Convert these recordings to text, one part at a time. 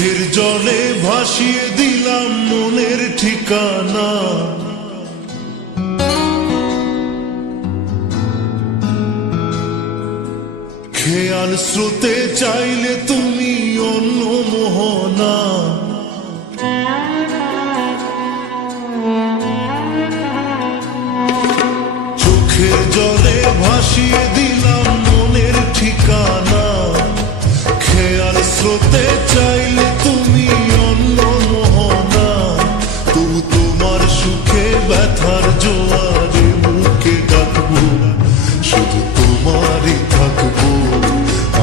চোখের জলে ভাসিয়ে দিলাম মনের ঠিকানা। খেয়াল স্রোতে চাইলে তুমি অন্য মোহনা। চোখের জলে ভাসিয়ে দিলাম মনের ঠিকানা। খেয়াল স্রোতে চাইলে তুমি অন্য মোহনা। তবু তোমার সুখে ব্যথার জোয়ারে মুখে ডাকবো, শুধু তোমারই থাকবো,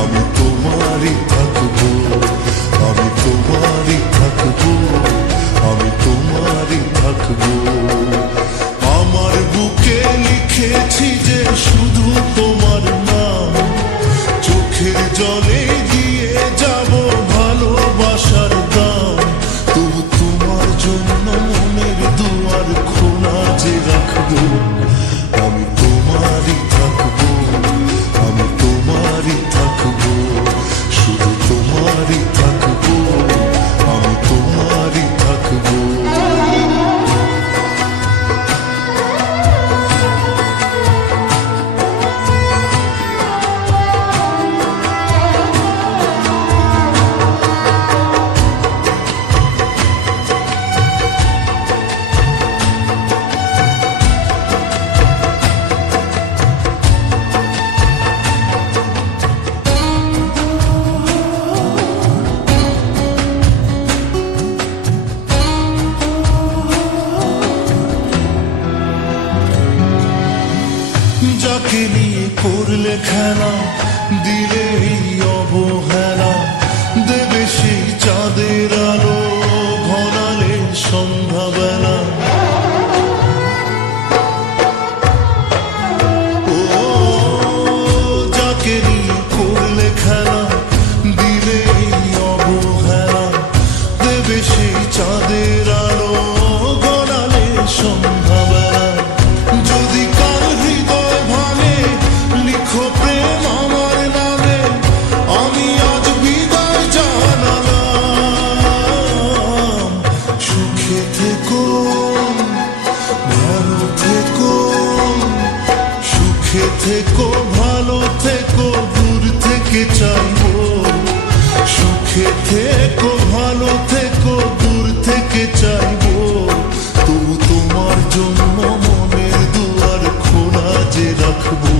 আমি তোমারই থাকবো, আমি তোমারই থাকবো, আমি তোমারই থাকবো। আমার বুকে লিখেছি যে শুধু তোমার নাম, চোখের জলে দিয়ে যাব ভালোবাসার দাম। তবু তোমার জন্য মনের দুয়ার খোলা যে রাখবো, আমি তোমারই থাকবো, আমি তোমারই থাকবো, শুধু তোমারই থাকবো, আমি তোমারই থাকবো। যাকে নিয়ে করলে খেলা, দিলে এই অবহেলা, দেবে সেই চাঁদের আলো ঘনালে সন্ধ্যাবেলা। ও যাকে নিয়ে করলে খেলা, দিলে এই অবহেলা, দেবে সেই চাঁদের আলো ঘনালে সন্ধ্যাবেলা। যদি কার হৃদয় ভাঙে লিখো প্রেম আমার নামে, আমি আজ বিদায় জানালাম। সুখে থেকো, ভালো থেকো, সুখে থেকো, ভালো থেকো, দূর থেকে চাইবো। সুখে থেকো, ভালো থেকো, দূর থেকে চাইবো। তবু তোমার জন্য মনের দুয়ার খোলা যে রাখবো।